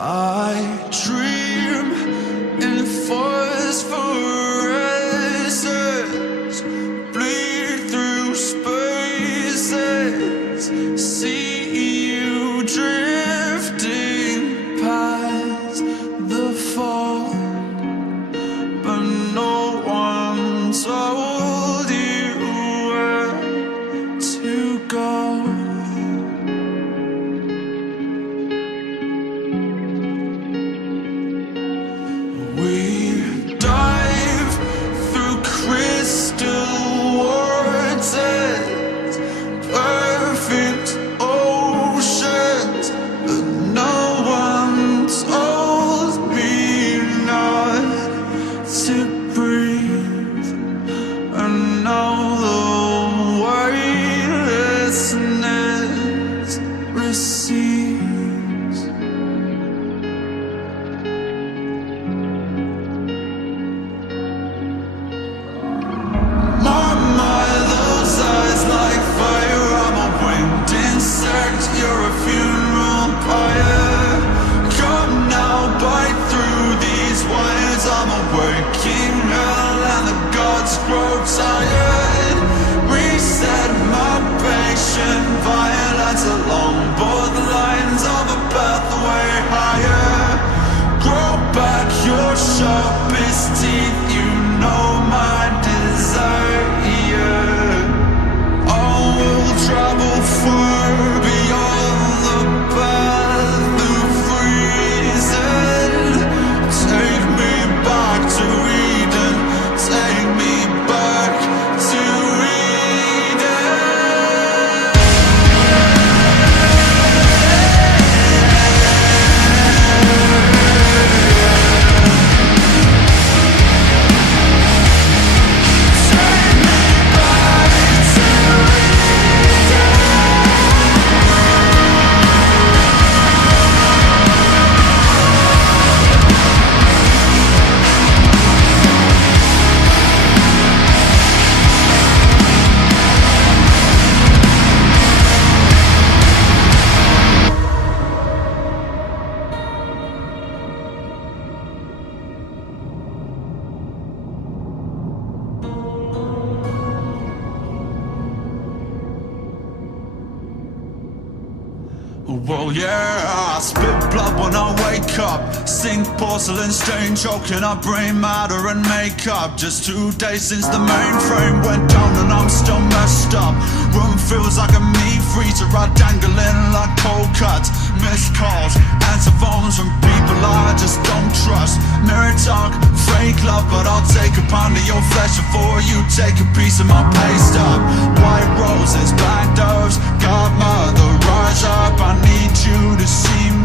I dream in phosphorescence, bleed through spaces, see you drifting past the fall, but no one told you where to go. We dive through crystal waters, perfect oceans, but no one told me not to breathe. And now the weightlessness recedes. Those eyes like fire, I'm a winged insect, you're a funeral pyre. Come now, bite through these wires, I'm a working hell and the gods grow tired. Reset my patient violence along both lines of a pathway higher. Grow back your sharpest teeth, you know my desire. Travel far beyond the path of reason. Take me back to Eden. Take me back to well, yeah, I spit blood when I wake up, sink porcelain stain, choking up brain matter and makeup. Just 2 days since the mainframe went down and I'm still messed up. Room feels like a meat freezer, I dangling like cold cuts. Missed calls, answer phones from people I just don't trust. Mirror talk, fake love, but I'll take a pound of your flesh before you take a piece of my pay stub. White roses, black doves, godmother, rise up, I need you to see me.